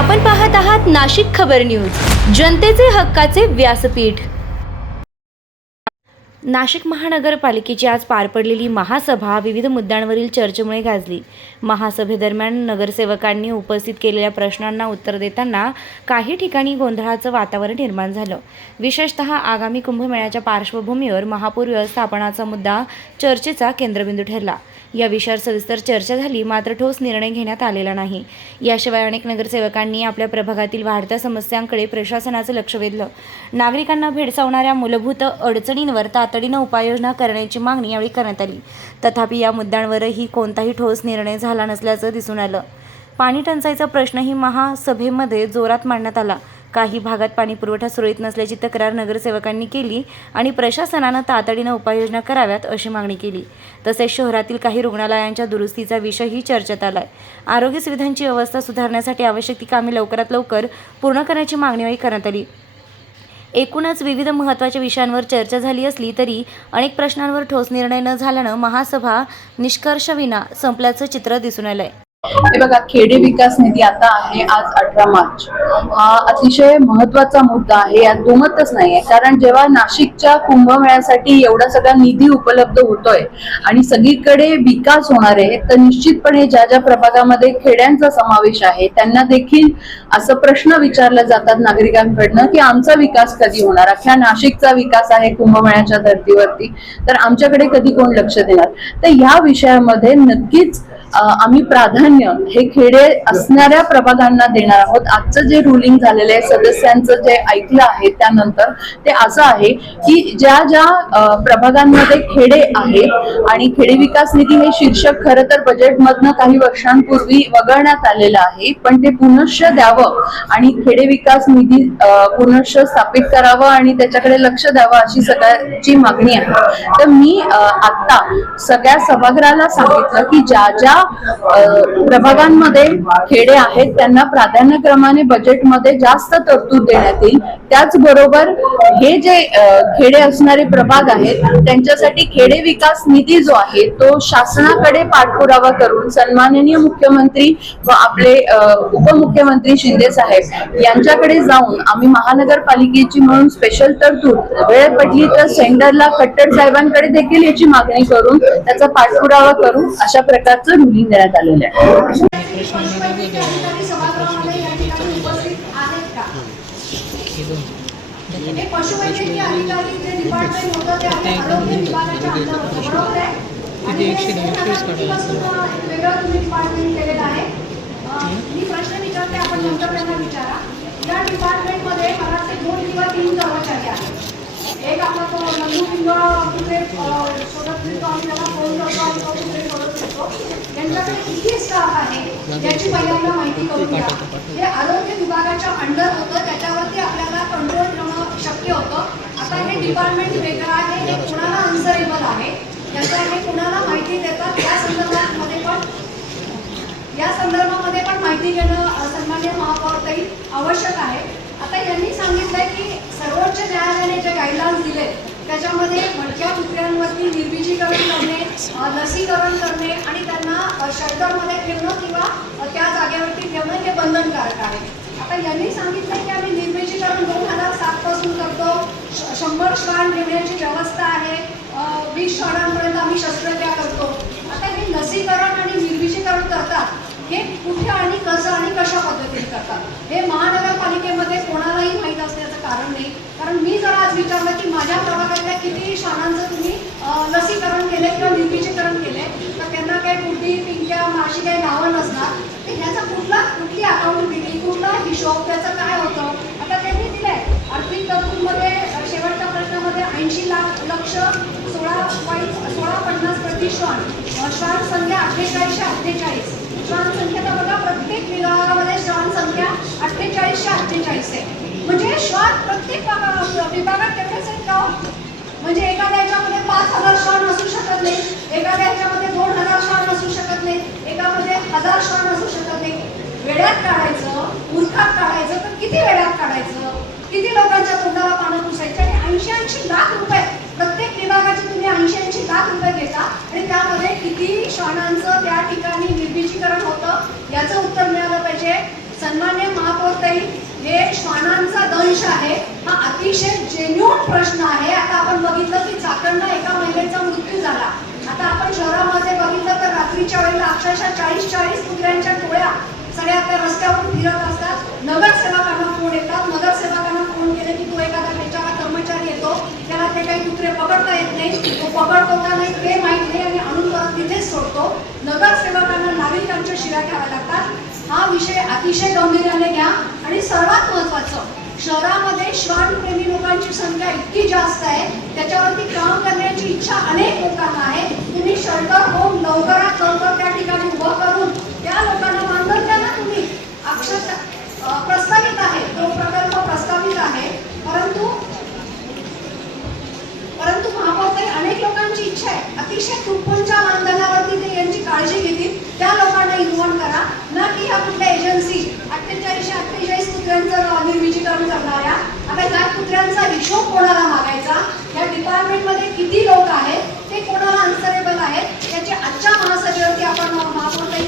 आपण पाहत आहात नाशिक खबर न्यूज, जनतेचे हक्काचे व्यासपीठ। नाशिक महानगरपालिकेची आज पार पडलेली महासभा विविध मुद्द्यांवरील चर्चेमुळे गाजली। महासभेदरम्यान नगरसेवकांनी उपस्थित केलेल्या प्रश्नांना उत्तर देताना काही ठिकाणी गोंधळाचं वातावरण निर्माण झालं। विशेषतः आगामी कुंभमेळ्याच्या पार्श्वभूमीवर महापूर व्यवस्थापनाचा मुद्दा चर्चेचा केंद्रबिंदू ठरला। या विषयावर सविस्तर चर्चा झाली, मात्र ठोस निर्णय घेण्यात आलेला नाही। याशिवाय अनेक नगरसेवकांनी आपल्या प्रभागातील वाढत्या समस्यांकडे प्रशासनाचं लक्ष वेधलं। नागरिकांना भेडसावणाऱ्या मूलभूत अडचणींवर तातडीनं उपाययोजना करण्याची मागणी यावेळी करण्यात आली। तथापि या मुद्द्यांवरही कोणताही ठोस निर्णय झाला नसल्याचं दिसून आलं। पाणी टंचाईचा प्रश्नही महासभेमध्ये जोरात मांडण्यात आला। काही भागात पाणी पुरवठा सुरळीत नसल्याची तक्रार नगरसेवकांनी केली आणि प्रशासनानं तातडीनं उपाययोजना कराव्यात अशी मागणी केली। तसेच शहरातील काही रुग्णालयांच्या दुरुस्तीचा विषयही चर्चेत आलाय। आरोग्य सुविधांची व्यवस्था सुधारण्यासाठी आवश्यक ती कामे लवकरात लवकर पूर्ण करण्याची मागणी करण्यात आली। एकूणच विविध महत्त्वाच्या विषयांवर चर्चा झाली असली तरी अनेक प्रश्नांवर ठोस निर्णय न झाल्यानं महासभा निष्कर्षविना संपल्याचं चित्र दिसून आलंय। हे बघा, खेडे विकास निधी आता आहे आज 18 मार्च। हा अतिशय महत्त्वाचा मुद्दा आहे, यात दुमतच नाहीये। कारण जेव्हा नाशिकच्या कुंभमेळ्यासाठी एवढा सगळा निधी उपलब्ध होतोय आणि सगळीकडे विकास होणार आहे, तर निश्चितपणे ज्या ज्या प्रभागामध्ये खेड्यांचा समावेश आहे त्यांना देखील असं प्रश्न विचारले जातात नागरिकांकडनं की आमचा विकास कधी होणार? अख्ख्या नाशिकचा विकास आहे कुंभमेळ्याच्या धर्तीवरती, तर आमच्याकडे कधी कोण लक्ष देणार? तर या विषयामध्ये नक्कीच आम्ही प्राधान्य हे खेडे असणाऱ्या प्रभागांना देणार आहोत। आजचं जे रुलिंग झालेलं आहे, सदस्यांचं जे ऐकलं आहे त्यानंतर ते असं आहे की ज्या ज्या प्रभागांमध्ये खेडे आहेत आणि खेडे विकास निधी हे शीर्षक खरं तर बजेटमधनं काही वर्षांपूर्वी वगळण्यात आलेलं आहे, पण ते पुनश्च द्यावं आणि खेडे विकास निधी पुनश्च स्थापित करावं आणि त्याच्याकडे लक्ष द्यावं अशी सगळ्यांची मागणी आहे। तर मी आता सगळ्या सभागृहाला सांगितलं की ज्या ज्या प्रभागांमध्ये खेडे आहेत त्यांना प्राधान्यक्रमाने बजेटमध्ये जास्त तरतूद देण्यात येईल। त्याचबरोबर हे जे खेडे असणारे प्रभाग आहेत त्यांच्यासाठी खेडे विकास निधी जो आहे तो शासनाकडे पाठपुरावा करून सन्माननीय मुख्यमंत्री व आपले उपमुख्यमंत्री शिंदे साहेब यांच्याकडे जाऊन आम्ही महानगरपालिकेची म्हणून स्पेशल तरतूद वेळ पडली तर सेंडरला खट्टर साहेबांकडे देखील याची मागणी करून त्याचा पाठपुरावा करू अशा प्रकारचं रुलिंग देण्यात आलेलं आहे। पशुवैद्यकीय अधिकारी जे डिपार्टमेंट होतं ते आरोग्य विभागाच्या अंडर होतं, बरोबर आहे? आणि वेगळं तुम्ही डिपार्टमेंट केलेलं आहे। मी प्रश्न विचारते, आपण नंतर त्यांना विचारा। या डिपार्टमेंटमध्ये मला असे 2 किंवा 3 कर्मचारी आहेत। एक आपला तो नंदू पिंगळा कुठे शोधत फिरतो आणि त्याला फोन करतो आणि तो कुठे शोधत फिरतो, त्यांच्याकडे किती स्टाफ आहे याची पहिल्यांदा माहिती करून घ्या। हे आरोग्य विभागाच्या अंडर होतं, त्याच्यावरती आपल्याला कंट्रोल करणं शक्य होतं। आता हे डिपार्टमेंट वेगळं आहे, हे कुणाला अन्सरेबल आहे, याचं हे कुणाला माहिती देतात या संदर्भामध्ये पण माहिती घेणं सन्माननीय महापौरताई आवश्यक आहे। आता यांनी सांगितलंय की सर्वोच्च न्यायालयाने जे गाईडलाईन्स दिले त्याच्यामध्ये भटक्या कुत्र्यांवरती निर्बीजीकरण करणे, लसीकरण करणे आणि त्यांना शेल्टरमध्ये ठेवणं किंवा त्या जागेवरती ठेवणं हे बंधनकारक आहे। आता यांनी सांगितलं की आम्ही निर्बीजीकरण 2007 पासून करतो, 100 श्वान ठेवण्याची व्यवस्था आहे, 20 श्वानांपर्यंत आम्ही शस्त्रक्रिया करतो। आता हे लसीकरण आणि निर्बीजीकरण करतात हे कुठे आणि कसं आणि कशा पद्धतीने करतात हे महानगरपालिकेमध्ये कोणालाही माहीत असण्याचं कारण नाही। कारण मी जर आज विचारलं की माझ्या प्रभागातल्या किती श्वानांचं तुम्ही लसीकरण केले किंवा निर्बीजीकरण केले, तर त्यांना काही कुठली पिंक्या माशी काही नावं नसणार, तर ह्याचा कुठली अकाउंटेबिलिटी, कुठला हिशोब, त्याचं काय होतं? आता त्यांनी दिलंय आर्थिक तरतूदमध्ये शेवटच्या प्रश्नामध्ये 80 लक्ष 16.50 प्रति श्वान, श्वान संख्या 4848। श्वान संख्या तर बघा, प्रत्येक विभागामध्ये श्वान संख्या 4848 आहे। म्हणजे श्वान प्रत्येक विभागात तेवढेच आहेत का? म्हणजे एखाद्या ह्याच्यामध्ये 5000 श्वान असू शकत नाही, एखाद्या ह्याच्यामध्ये 2000 श्वान असू शकत नाही, एकामध्ये 1000 श्वान असू शकत नाही। वेड्यात काढायचं, मूर्खात काढायचं, तर किती वेड्यात काढायचं? किती लोकांच्या तोंडाला पानं पुसायचं? आणि 80-80 लाख रुपये प्रत्येक विभागाचे तुम्ही 80-80 लाख रुपये घेता आणि त्यामध्ये किती श्वानांचं त्या ठिकाणी निर्बीजीकरण होतं याचं उत्तर मिळालं पाहिजे। सन्माननीय हे श्वानांचा दंश आहे हा अतिशय जेन्युन प्रश्न आहे. आता आपण बघितलं की चाकणला एका महिलेचा मृत्यू झाला. आता आपण शहरामध्ये बघितलं तर रात्रीच्या वेळेला अक्षरशः 40-40 कुत्र्यांच्या टोळ्या सगळ्या त्या रस्त्यावरून फिरत असतात. नगरसेवकांना फोन येतात. नगरसेवकांना फोन केले की तो एखादा बेचारा कर्मचारी येतो, त्याला ते काही कुत्रे पकडता येत नाही, तो पकडतो का नाही ते माहीत नाही आणि आणून परत तिथेच सोडतो. नगरसेवकांना नागरिकांच्या शिव्या घ्याव्या लागतात. हा विषय अतिशय गंभीर्याने घ्या. आणि सर्वात महत्त्वाचं, शहरामध्ये श्वानप्रेमी लोकांची संख्या इतकी जास्त आहे, त्याच्यावरती काम करण्याची इच्छा अनेक लोकांना आहे. तुम्ही शेल्टर होम लवकरात लवकर त्या ठिकाणी उभं करून त्या लोकांना मानधन द्या ना. तुम्ही अक्षरशः प्रस्तावित आहे, तो प्रकल्प प्रस्तावित आहे, परंतु महापौर अनेक लोकांची इच्छा आहे अतिशय तुटपुंच्या मानधनावरती ते यांची काळजी घेतील. त्या लोकांना इन्व्हॉल्व करा ना की ह्या कुठल्या एजन्सी 4848 कुत्र्यांचं निर्विजीकरण करणाऱ्या. आता ह्या कुत्र्यांचा हिशोब कोणाला मागायचा, या डिपार्टमेंटमध्ये किती लोक आहेत, ते कोणाला अन्सरेबल आहेत, त्याची आजच्या महासभेवरती आपण महापौरताई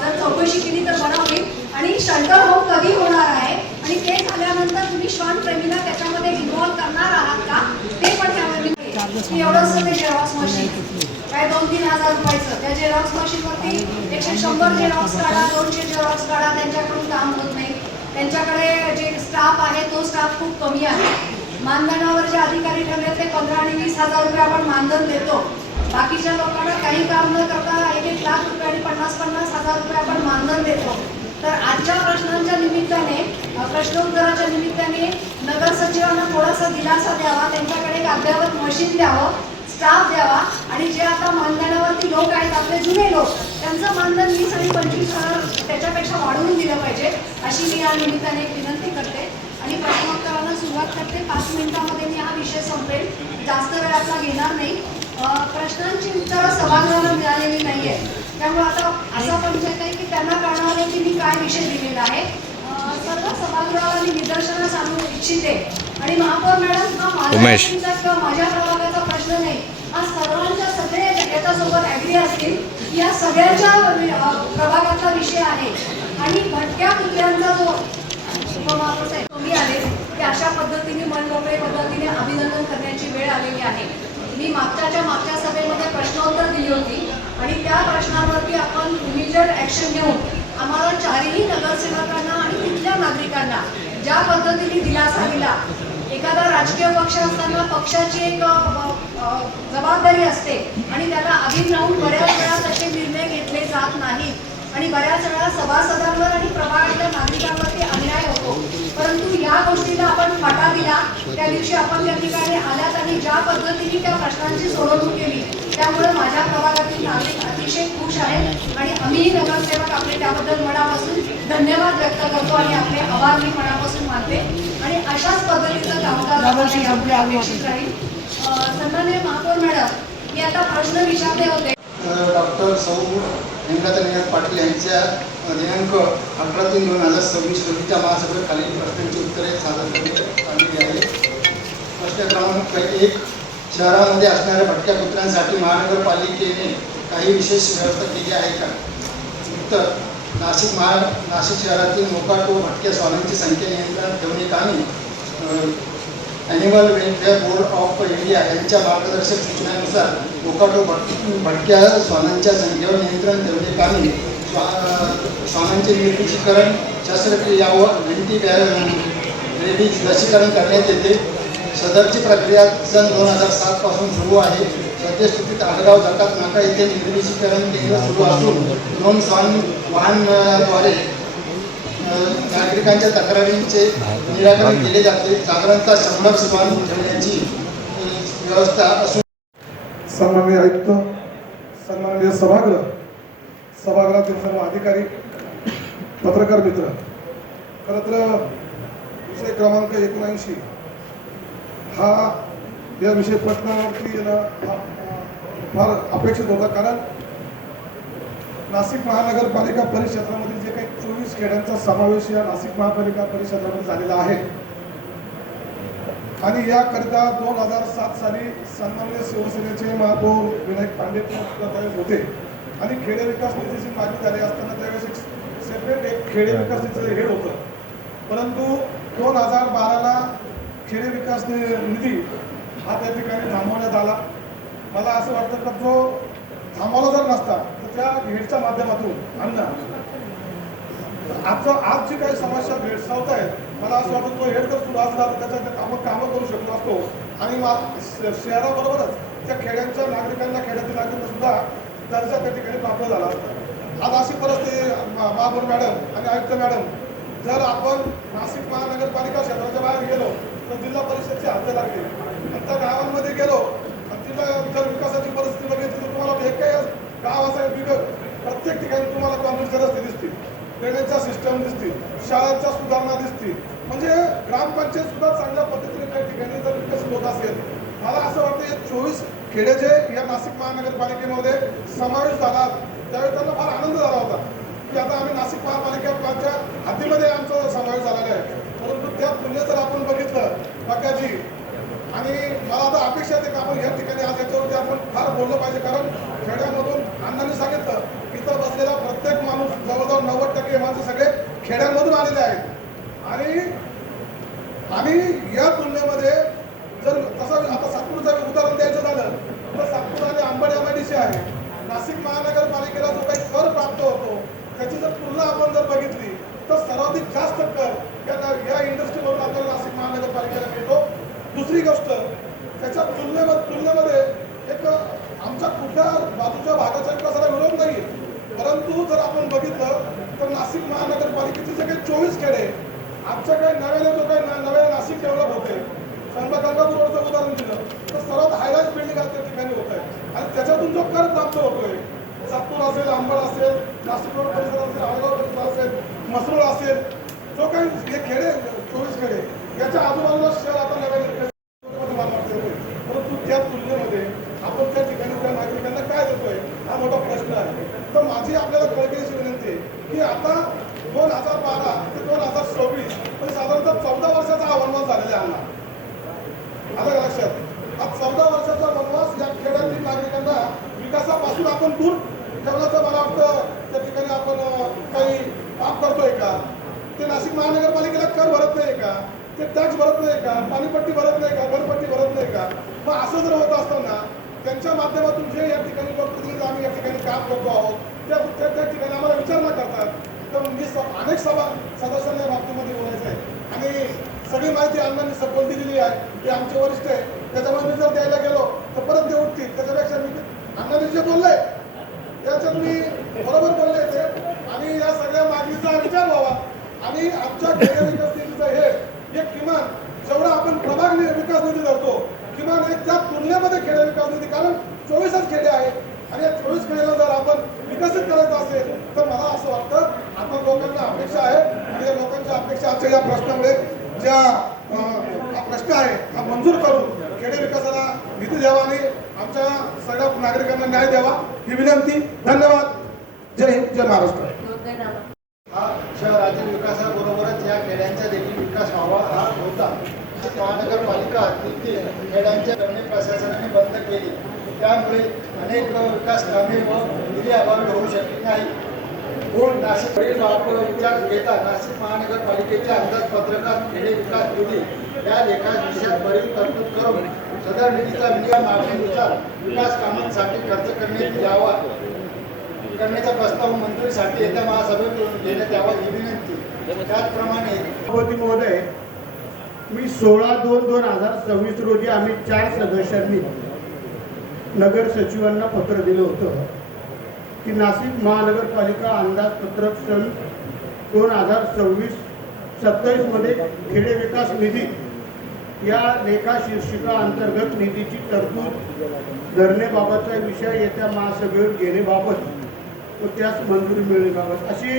जर चौकशी केली तर बरं होईल. आणि शेल्टर होम कधी होणार आहे आणि ते झाल्यानंतर तुम्ही श्वानप्रेमीला त्याच्यामध्ये इन्व्हॉल्व करणार आहात का, ते पण यावर एवढंच. ते झेरॉक्स मशीन काय 2-3 हजार रुपयाचं, त्या झेरॉक्स मशीनवरती 100 झेरॉक्स काढा, 200 झेरॉक्स काढा, त्यांच्याकडून काम होत नाही. त्यांच्याकडे जे स्टाफ आहे तो स्टाफ खूप कमी आहे. मानधनावर जे अधिकारी ठरले ते 15 आणि 20 हजार रुपये आपण मानधन देतो. बाकीच्या लोकांना काही काम न करता 1-1 लाख रुपये आणि 50-50 हजार रुपये आपण मानधन देतो. तर आजच्या प्रश्नांच्या निमित्ताने, प्रश्नोत्तराच्या निमित्ताने नगर सचिवांना थोडासा दिलासा द्यावा, त्यांच्याकडे एक अद्ययावत मशीन द्यावं, स्टाफ द्यावा. आणि जे आता मानधनावरती लोक आहेत आपले जुने लोक, त्यांचं मानधन 20 आणि 25 हजार त्याच्यापेक्षा वाढवून दिलं पाहिजे, अशी मी या निमित्ताने एक विनंती करते. आणि प्रश्नोत्तराला सुरुवात करते. 5 मिनिटांमध्ये मी हा विषय संपेल, जास्त वेळ आपला घेणार नाही. प्रश्नांची उत्तरं सभागृहाला मिळालेली नाही आहे, त्यामुळे आता असा पंचायत आहे की त्यांना कळणार आहे की मी काय विषय दिलेला आहे. सर्व सभागृहाला मी निदर्शनास आणू इच्छिते. आणि महापौर मॅडम, हा माझ्या किंवा माझ्या प्रभागाचा प्रश्न नाही, हा सर्वांच्या सगळे याच्यासोबत ॲग्री असतील की या सगळ्यांच्या प्रभागाचा विषय आहे. आणि भटक्या कुत्र्यांचा जो कमी आले की अशा पद्धतीने मनमोकळे पद्धतीने अभिनंदन करण्याची वेळ आलेली आहे. मी मागच्या सभेमध्ये प्रश्नोत्तर दिली होती आणि त्या प्रश्नांवरती आपण इमिजिएट ॲक्शन घेऊन आम्हाला 4ही नगरसेवकांना आणि तिथल्या नागरिकांना ज्या पद्धतीने दिलासा दिला. एखादा राजकीय पक्ष असताना पक्षाची एक जबाबदारी असते आणि त्याला अधीन राहून बऱ्याच वेळा तसे निर्णय घेतले जात नाहीत आणि बऱ्याच वेळा सभासदांवर आणि प्रभागातल्या नागरिकांवरती अन्याय होतो. परंतु या गोष्टीला आपण फाटा दिला. त्या दिवशी आपण त्या ठिकाणी आल्यात आणि ज्या पद्धतीने त्या प्रश्नांची सोडवणूक केली, त्यामुळे माझ्या प्रभागातील नागरिक अतिशय खुश आहेत आणि आम्ही नगरसेवक आपले त्याबद्दल मनापासून धन्यवाद व्यक्त करतो आणि आपले आभार मी मनापासून मानते. आणि अशाच पद्धतीचं कामकाज यापुढे अपेक्षित राहील. सन्माननीय महापौर मॅडम, मी आता प्रश्न विचारले होते. डॉक्टर सौ हेमलता पाटील यांच्या दिनांक 18/3/2026 रोजीच्या महासभेत खालील प्रश्नांची उत्तरे सादर करण्यात आलेली आहे. प्रश्न क्रमांक 1, शहरामध्ये असणाऱ्या भटक्या कुत्र्यांसाठी महानगरपालिकेने काही विशेष व्यवस्था केली आहे का? उत्तर, नाशिक शहरातील मोकाट व भटक्या श्वानांची संख्या नियंत्रणात ठेवणे कामी animal welfare board of India यांच्या मार्गदर्शक सूचनांनुसार मोकाट व भटक्या श्वानांच्या संख्येवर नियंत्रण ठेवणे कामी श्वानांचे निर्विषीकरण शस्त्रक्रिया व रेबीज लसीकरण करण्यात येते. सदरची प्रक्रिया सन 2007 पासून सुरू आहे. सद्यस्थितीत आडगाव जकात नाका येथे निर्विषीकरण केंद्र सुरू असून 2 श्वान वाहनाद्वारे नागरिकांच्या तक्रारींचे निराकरण केले जाते. साधारणतः 100 श्वान ठेवण्याची व्यवस्था असून सन्माननीय आयुक्त, सन्माननीय सभागृहातील सर्व अधिकारी, पत्रकार मित्र, खरं तर विषय क्रमांक 79 हा या विषय प्रश्नावरती फार अपेक्षित होता. कारण नाशिक महानगरपालिका परिक्षेत्रामधील जे काही 24 खेड्यांचा समावेश या नाशिक महापालिका परिक्षेत्रामध्ये झालेला आहे आणि याकरिता 2007 साली सन्माननीय शिवसेनेचे महापौर विनायक पांडे त्यावेळेस होते आणि खेडे विकास निधीची मागणी झाली असताना त्यावेळेस एक सेपरेट खेडे विकास निधीचं हेड होतं परंतु 2012ला खेडे विकास निधी हा त्या ठिकाणी थांबवण्यात आला. मला असं वाटतं की जो थांबवला जर नसता तर त्या हेडच्या माध्यमातून अण्णा आज जी काही समस्या भेडसावत आहेत, मला असं वाटतं तो हेड जर सुरू असला तर त्याच्यात आपण कामं करू शकलो असतो आणि शहराबरोबरच त्या खेड्यांच्या नागरिकांना, खेड्यातील नागरिकांना सुद्धा दर्जा त्या ठिकाणी प्राप्त झाला असता. आज अशी परिस्थिती महापौर मॅडम आणि आयुक्त मॅडम, जर आपण नाशिक महानगरपालिका क्षेत्राच्या बाहेर गेलो तर जिल्हा परिषदची हद्द लागते आणि त्या गावांमध्ये गेलो आणि तिला जर विकासाची परिस्थिती बघितली तर तुम्हाला एक काही गाव असं प्रत्येक ठिकाणी तुम्हाला कॉन्क्रीटचे रस्ते दिसतील, ड्रेनेजचा सिस्टम दिसतील, शाळांच्या सुधारणा दिसतील. म्हणजे ग्रामपंचायत सुद्धा चांगल्या पद्धतीने काही ठिकाणी जर विकसित होत असेल, मला असं वाटतं हे 24 खेडे जे या नाशिक महानगरपालिकेमध्ये समावेश झाला त्यावेळी त्यांना फार आनंद झाला होता की आता आम्ही नाशिक महापालिकेच्या हद्दीमध्ये आमचा समावेश झालेला आहे. परंतु त्या तुलनेत जर आपण बघितलं बाकाजी, आणि मला आता अपेक्षा आहे की आपण या ठिकाणी आज याच्यावरती आपण फार बोललं पाहिजे, कारण खेड्यामधून अण्णांनी सांगितलं इथं बसलेला प्रत्येक माणूस जवळजवळ 90% माणसं सगळे खेड्यांमधून आलेले आहेत. आणि या तुलनेमध्ये जर तसं आता सातपूरचं उदाहरण द्यायचं झालं तर सातपूर आणि अंबड MIDC आहे. नाशिक महानगरपालिकेला जो काही कर प्राप्त होतो त्याची जर तुलना आपण जर बघितली तर सर्वाधिक जास्त कर या इंडस्ट्रीमधून आपल्याला नाशिक महानगरपालिकेला मिळतो. दुसरी गोष्ट, त्याच्या तुलनेमध्ये एक आमच्या कुठल्या बाजूच्या भागाच्या विकासाला विरोध नाही, परंतु जर आपण बघितलं तर नाशिक महानगरपालिकेचे जे काही 24 खेडे आमच्याकडे नव्याने नाशिक डेव्हलप होते, गंगापूर रोडचं उदाहरण दिलं तर सर्वात हायराईज बिल्डिंग आज त्या ठिकाणी होत आहे आणि त्याच्यातून जो कर प्राप्त होतोय, सातपूर असेल, अंबड असेल, नाशिक रोड परिसर असेल, आळगाव परिसर असेल, मसरूळ असेल, जो काही हे खेडे 24 खेडे याच्या आजूबाजूला शहर आता नव्याने परंतु त्या तुलनेमध्ये आपण त्या ठिकाणी त्या नागरिकांना काय देतोय हा मोठा प्रश्न आहे. तर माझी आपल्याला कळकळीची विनंती आहे की आता 2012 ते 2026 म्हणजे साधारणतः 14 वर्षाचा हा वनवास झालेला आहे. आलं लक्षात? हा 14 वर्षाचा वनवास या खेड्यातील नागरिकांना विकासापासून आपण दूर ठेवण्याचं मला वाटतं त्या ठिकाणी आपण काही काम करतोय का? ते नाशिक महानगरपालिकेला कर भरत नाही का? ते टॅक्स भरत नाही का? पाणीपट्टी भरत नाही का? घरपट्टी भरत नाही का? मग असं जर होत असताना त्यांच्या माध्यमातून जे या ठिकाणी लोकप्रतिनिधी आम्ही या ठिकाणी काम करतो आहोत त्या ठिकाणी आम्हाला विचारणा करतात. तर मी अनेक सभा सदस्यांना या बाबतीमध्ये बोलायचं आहे आणि सगळी माहिती अण्णांनी सखोल दिलेली आहे ते आमचे वरिष्ठ आहे. त्याच्यामुळे मी जर द्यायला गेलो तर परत ते उठतील. त्याच्यापेक्षा मी अण्णांनी जे बोललंय त्याच्यात मी बरोबर बोलले ते आणि या सगळ्या मागणीचा विचार व्हावा आणि आमच्या खेडे विकास निधीचं हे एक किमान जेवढा आपण प्रभाग विकास निधी धरतो किमान एक त्या तुलनेमध्ये खेडे विकास निधी, कारण 24च खेडे आहेत आणि या 24 खेड्याला जर आपण विकसित करायचं असेल तर मला असं वाटतं आता लोकांना अपेक्षा आहे आणि या लोकांच्या अपेक्षा आजच्या या प्रश्नामुळे ज्या हा प्रश्न आहे हा मंजूर करून खेडे विकासाला निधी द्यावा आणि आमच्या सगळ्या नागरिकांना न्याय द्यावा ही विनंती. धन्यवाद. जय हिंद, जय महाराष्ट्र. हा शहरातील विकासाबरोबरच या खेड्यांचा देखील विकास व्हावा हा होता. महानगरपालिका हद्दीतील खेड्यांच्या करणे प्रशासनाने बंद केली, त्यामुळे अनेक विकास कामे व निधी अभावी होऊ शकली नाही. म्हणून नाशिक विचार घेता नाशिक महानगरपालिकेच्या अंदाजपत्रकात खेडे विकास निधी या लेखानुसार भरीव तरतूद करून सदर निधीचा नियम मागणीनुसार विकास कामांसाठी खर्च करण्यात यावा करण्याचा प्रस्ताव मंजुरीसाठी येत्या महासभेत देण्यात यावा ही विनंती. त्याचप्रमाणे सभापती महोदय, मी 16/2/2026 रोजी आम्ही 4 सदस्यांनी नगर सचिवांना पत्र दिलं होतं की नाशिक महानगरपालिका अंदाजपत्रक सन 2026-27 मध्ये खेडे विकास निधी या लेखा शीर्षिका अंतर्गत निधीची तरतूद धरण्याबाबतचा विषय येत्या महासभेवर घेण्याबाबत व त्यास मंजुरी मिळण्याबाबत अशी